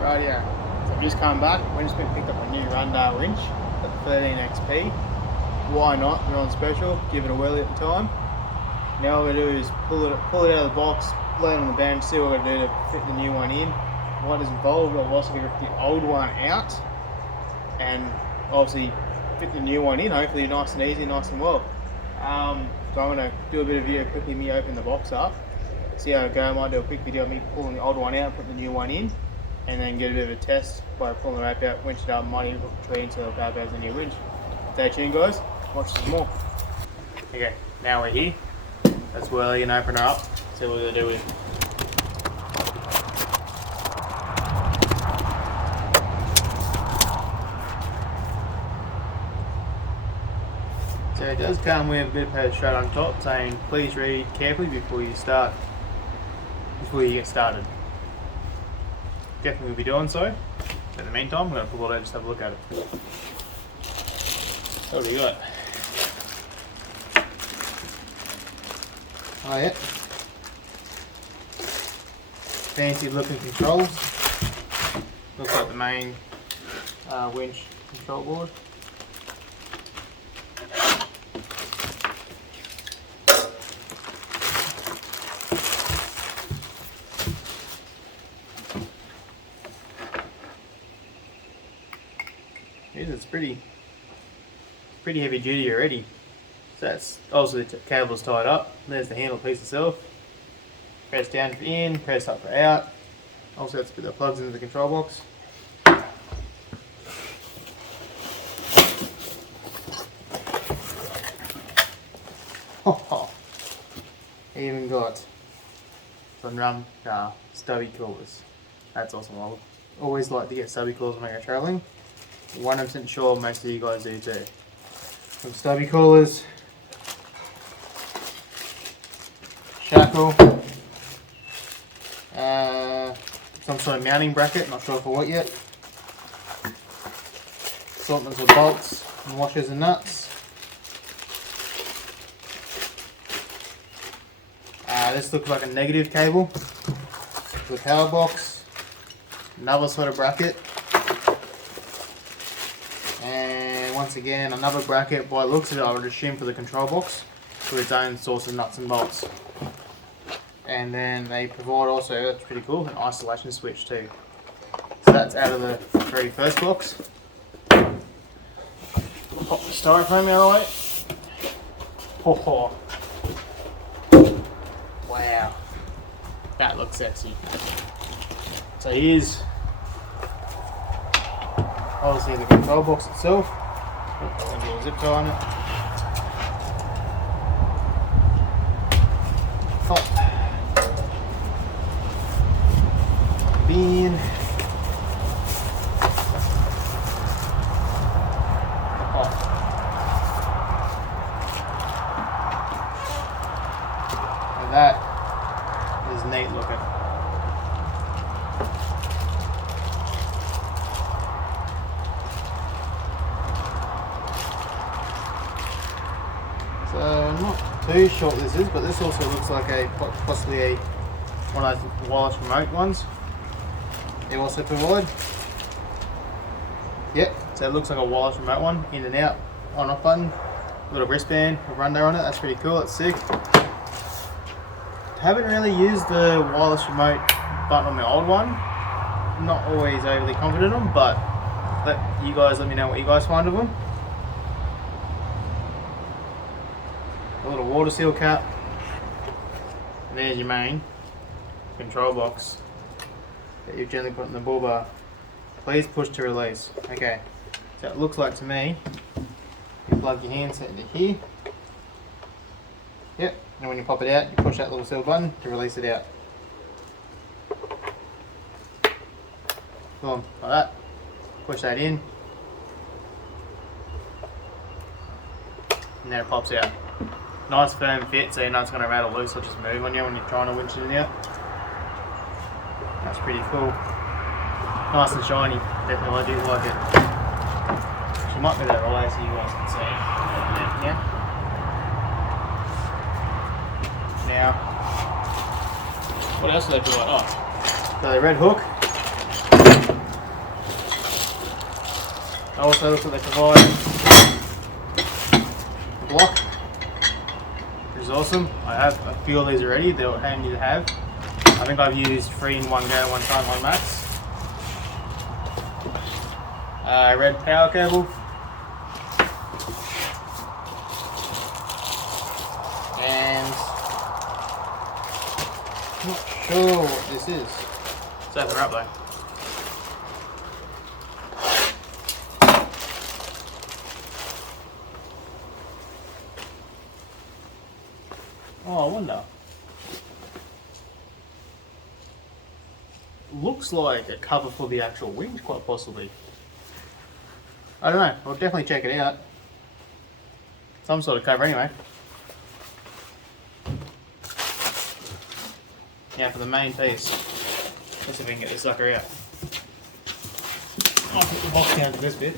Rightio. So I've just come back. We've just been picked up a new Runva winch, the 13XP. Why not? They're on special. Give it a whirly at the time. Now all we're gonna do is pull it out of the box, lay it on the bench, see what we're gonna do to fit the new one in. What is involved? I've also got to rip the old one out, and obviously fit the new one in. Hopefully nice and easy, nice and well. So I'm gonna do a bit of video quickly. Me open the box up, see how it goes. I might do a quick video of me pulling the old one out, put the new one in, and then get a bit of a test by pulling the rope out, winch it up, might even hook the tree until it goes the new winch. Stay tuned, guys. Watch some more. Okay, now we're here. Let's whirly and open her up. See what we're gonna do with it. So it does come with a bit of paper straight on top saying please read carefully before you get started. Definitely will be doing so. In the meantime, I'm going to pull it out and just have a look at it. What do you got? Oh yeah. Fancy looking controls. Looks like the main winch control board. It's pretty heavy duty already. So that's obviously the cable's tied up. There's the handle piece itself. Press down for in, press up for out. Also that's a bit that plugs into the control box. Even got some Runva stubby coolers. That's awesome. I always like to get stubby coolers when I go travelling. 100% sure most of you guys do too. Some stubby coolers, shackle, some sort of mounting bracket, not sure for what yet, assortments of bolts and washers and nuts. This looks like a negative cable to the power box, another sort of bracket. And once again, another bracket. By the looks of it, I would assume for the control box with its own source of nuts and bolts. And then they provide also, that's pretty cool, an isolation switch too. So that's out of the very first box. Pop the styrofoam out of the way. Oh. Wow, that looks sexy. So here's obviously the control box itself. I'm going to do a zip tie on it. Top. Bin. And that is neat looking. So I'm not too sure what this is, but this also looks like possibly one of those wireless remote ones. They also provide. Yep, so it looks like a wireless remote one, in and out, on off button, little wristband with Runva on it. That's pretty cool. That's sick. Haven't really used the wireless remote button on my old one. Not always overly confident on them, but let me know what you guys find of them. A little water seal cap, and there's your main control box that you've generally put in the bull bar. Please push to release. Okay, so it looks like to me, you plug your handset into here. Yep, and when you pop it out, you push that little silver button to release it out. Boom, like that. Push that in, and there it pops out. Nice firm fit, so you know it's going to rattle loose or just move on you when you're trying to winch it out. That's pretty cool. Nice and shiny. Definitely, I do like it. She might be that away so you guys can see. Yeah. Now, what else do they provide? Oh, the red hook. also look at the provide block, which is awesome. I have a few of these already. They're handy to have. I think I've used 3 in one go, one time on max. Red power cable. And I'm not sure what this is. Let's open her up though. Oh, I wonder. Looks like a cover for the actual Winch, quite possibly. I don't know. I'll definitely check it out. Some sort of cover anyway. Now for the main piece. Let's see if we can get this sucker out. I'll put the box down to this bit.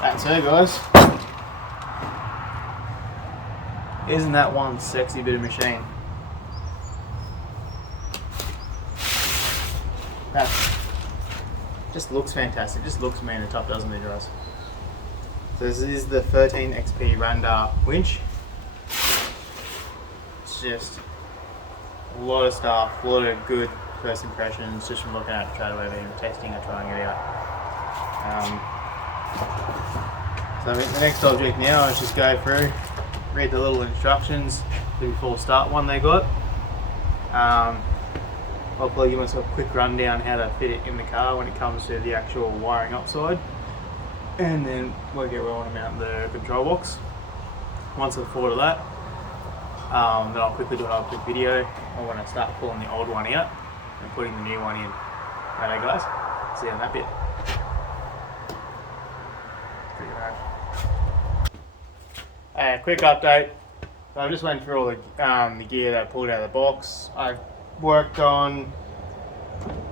That's it, guys. Isn't that one sexy bit of machine? That just looks fantastic. Just looks man the top, doesn't it, guys? So this is the 13XP Runva winch. It's just a lot of stuff, a lot of good first impressions just from looking at it straight away and testing and trying it out. So the next object now is just go through, read the little instructions, the before start one they got. I'll probably give myself a quick rundown how to fit it in the car when it comes to the actual wiring up side, and then work out where I want to mount the control box. Once I've thought of that, then I'll quickly do another quick video. I want to start pulling the old one out and putting the new one in. Righto guys, see you on that bit. Quick update. So I just went through all the gear that I pulled out of the box. I've worked on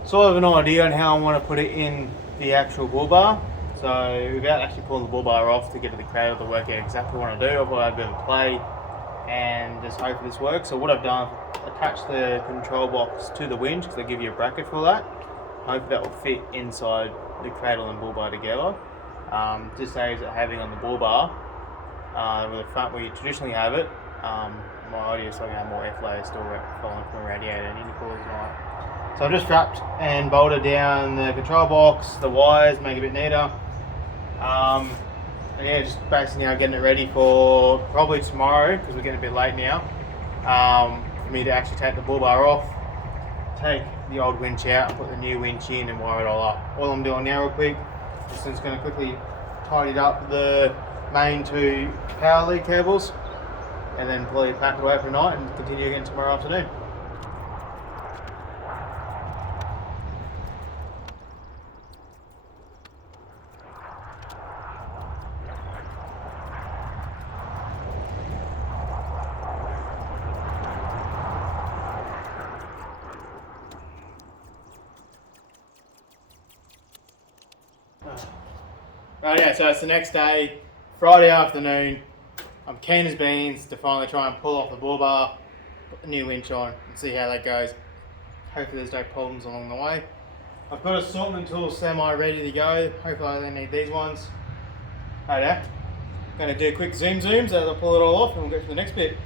sort of an idea on how I want to put it in the actual bull bar. So without actually pulling the bull bar off to get to the cradle to work out exactly what I want to do, I've got a bit of a play and just hope this works. So what I've done, I've attached the control box to the winch because they give you a bracket for that. Hopefully that will fit inside the cradle and bull bar together. Just saves it having on the bull bar with the front where you traditionally have it. My idea is so I can have more airflow still flowing from the radiator and intercoolers and all that. So I've just strapped and bolted down the control box, the wires, make it a bit neater. And yeah, just basically now getting it ready for probably tomorrow because we're getting a bit late now. For me to actually take the bull bar off, take the old winch out and put the new winch in and wire it all up. All I'm doing now real quick is just going to quickly tidy up the main 2 power lead cables and then probably pack it away for night and continue again tomorrow afternoon. Right, yeah, so it's the next day, Friday afternoon. I'm keen as beans to finally try and pull off the bull bar, put the new winch on and see how that goes. Hopefully there's no problems along the way. I've got assortment tools semi ready to go. Hopefully I don't need these ones. Right now, going to do quick zooms as I pull it all off and we'll go to the next bit.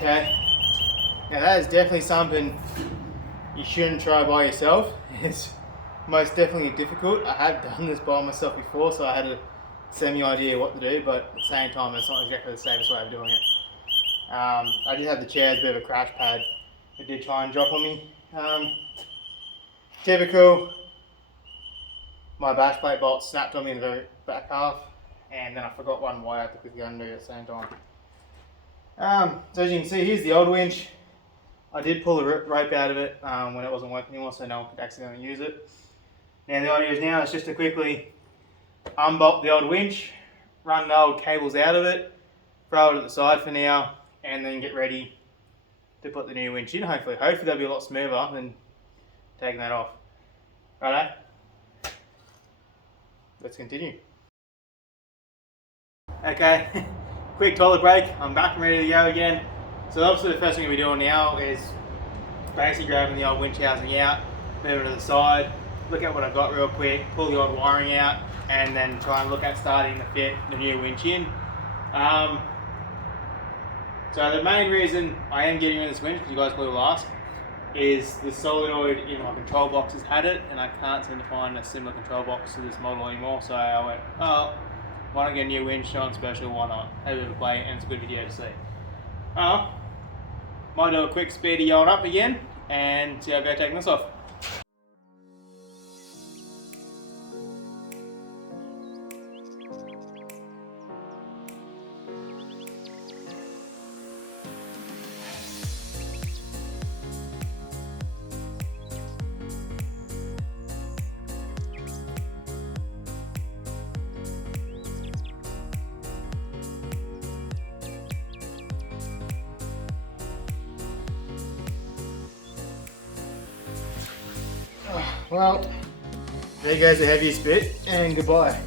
Okay. Now that is definitely something you shouldn't try by yourself. It's most definitely difficult. I have done this by myself before, so I had a semi-idea what to do, but at the same time it's not exactly the safest way of doing it. I did have the chair as a bit of a crash pad. It did try and drop on me. Typical, my bash plate bolt snapped on me in the very back half, and then I forgot one wire to quickly undo at the same time. So as you can see, here's the old winch. I did pull the rope out of it when it wasn't working anymore, so no one could accidentally use it. Now the idea is now is just to quickly unbolt the old winch, run the old cables out of it, throw it at the side for now, and then get ready to put the new winch in. Hopefully that'll be a lot smoother than taking that off. Righto, let's continue. Okay, quick toilet break. I'm back and ready to go again. So obviously the first thing we'll be doing now is basically grabbing the old winch housing out, move it to the side, look at what I've got real quick, pull the old wiring out, and then try and look at starting to fit the new winch in. So the main reason I am getting rid of this winch, because you guys probably will ask, is the solenoid in my control box has had it, and I can't seem to find a similar control box to this model anymore. So I went, oh, why not get a new winch on special? Why not? Have a bit of a play, and it's a good video to see. Might do a quick speedy yawn up again, and see how I go taking this off. Well, there goes the heaviest bit, and goodbye.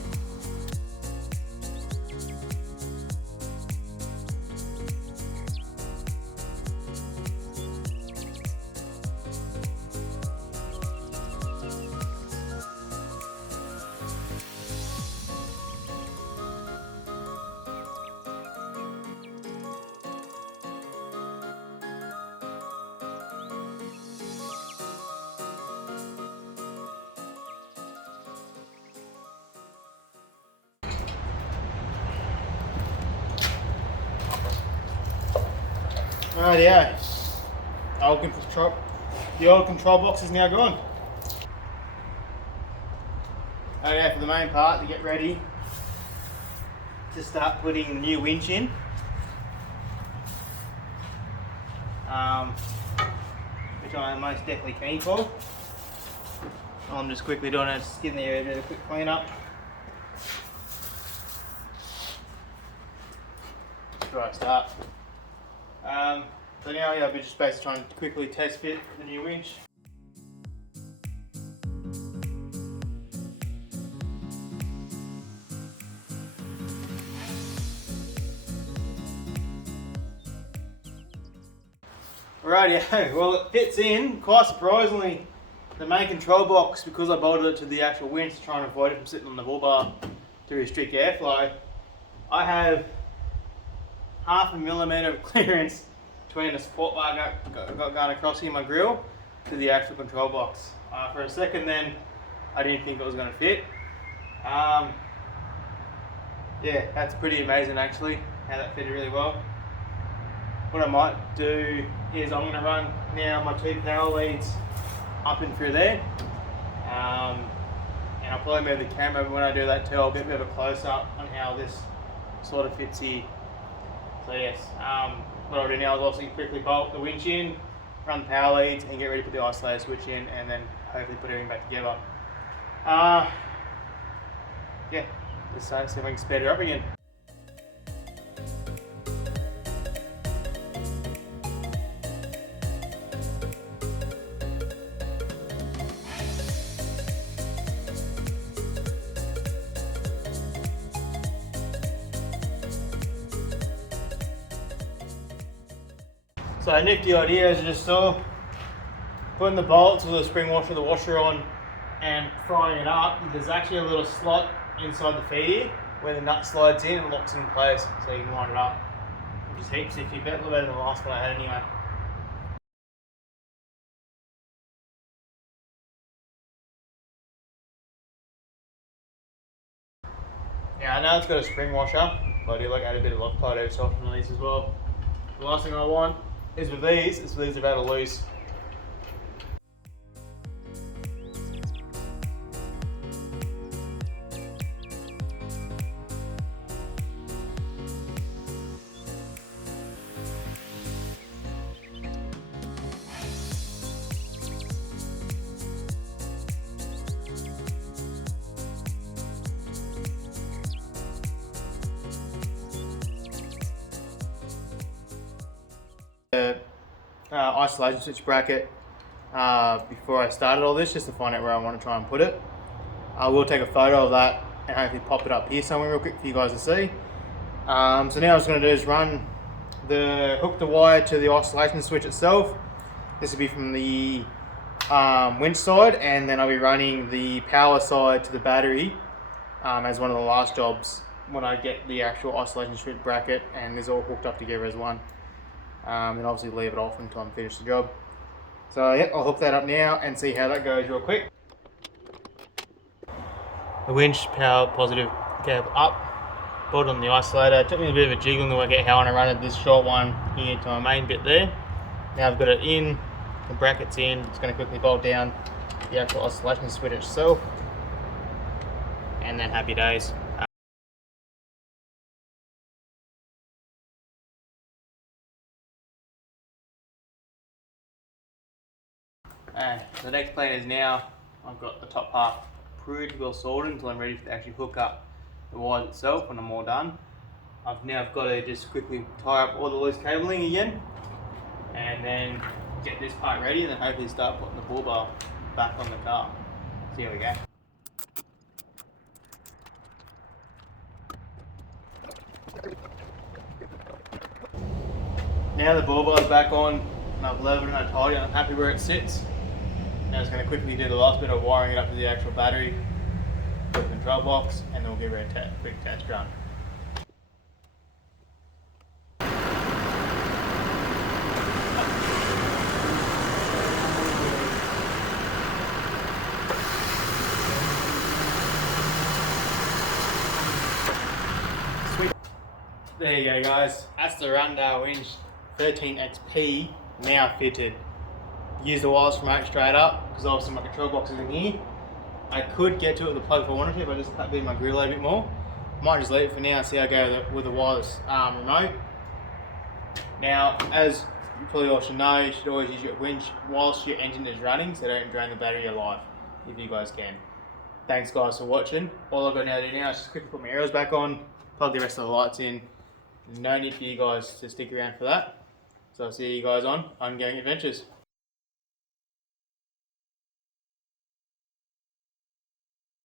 Rightio. The old control box is now gone. Okay, for the main part, to get ready to start putting the new winch in. Which I am most definitely keen for. I'm just quickly doing it, just giving the area a bit of a quick clean up. Before I start. So now I'll be just basically trying to quickly test fit the new winch. Rightio, well it fits in, quite surprisingly, the main control box, because I bolted it to the actual winch to try and avoid it from sitting on the bull bar to restrict airflow. I have 0.5 millimetre of clearance between the support bar got going across here my grill to the actual control box. For a second then, I didn't think it was going to fit. Yeah, that's pretty amazing actually, how that fitted really well. What I might do is I'm going to run now my 2 power leads up and through there. And I'll probably move the camera, but when I do that too, I'll get a bit of a close up on how this sort of fits here. So yes, what I'll do now is also quickly bolt the winch in, run the power leads, and get ready to put the isolator switch in, and then hopefully put everything back together. Yeah, let's see if we can speed it up again. So a nifty idea, as you just saw, putting the bolts with the spring washer of the washer on and frying it up. There's actually a little slot inside the feed here where the nut slides in and locks it in place, so you can line it up Just heaps iffy, a little better than the last one I had anyway. Yeah, I know it's got a spring washer, but I do like add a bit of Loctite over soften on these as well. The last thing I want is with these, are about to loose. The isolation switch bracket before I started all this, just to find out where I want to try and put it. I will take a photo of that and hopefully pop it up here somewhere real quick for you guys to see. So now what I'm just going to do is hook the wire to the isolation switch itself. This will be from the winch side, and then I'll be running the power side to the battery as one of the last jobs when I get the actual isolation switch bracket and this all hooked up together as one. And obviously leave it off until I'm finished the job. So yeah, I'll hook that up now and see how that goes real quick. The winch power positive cable up, put it on the isolator. It took me a bit of a jiggling to work out how I want to run it. This short one here to my main bit there. Now I've got it in, the bracket's in. It's going to quickly bolt down the actual isolation switch itself, and then happy days. The next plan is now I've got the top half pretty well sorted until I'm ready to actually hook up the wires itself when I'm all done. I've now got to just quickly tie up all the loose cabling again and then get this part ready, and then hopefully start putting the bull bar back on the car. So here we go. Now the bull bar's back on and I've leveled it and tied it and I'm happy where it sits. Now I'm just going to quickly do the last bit of wiring it up to the actual battery, the control box, and then we'll give it a quick test run. Sweet. There you go guys, that's the Runva Winch 13XP now fitted. Use the wires from out straight up because obviously my control box is in here. I could get to it with the plug if I wanted to, if I just cut in my grill a bit more. Might just leave it for now and see how I go with the wireless remote. Now, as you probably all should know, you should always use your winch whilst your engine is running, so don't drain the battery alive if you guys can. Thanks guys for watching. All I've got now to do now is just quickly put my arrows back on, plug the rest of the lights in. No need for you guys to stick around for that. So I'll see you guys on Ongoing Adventures.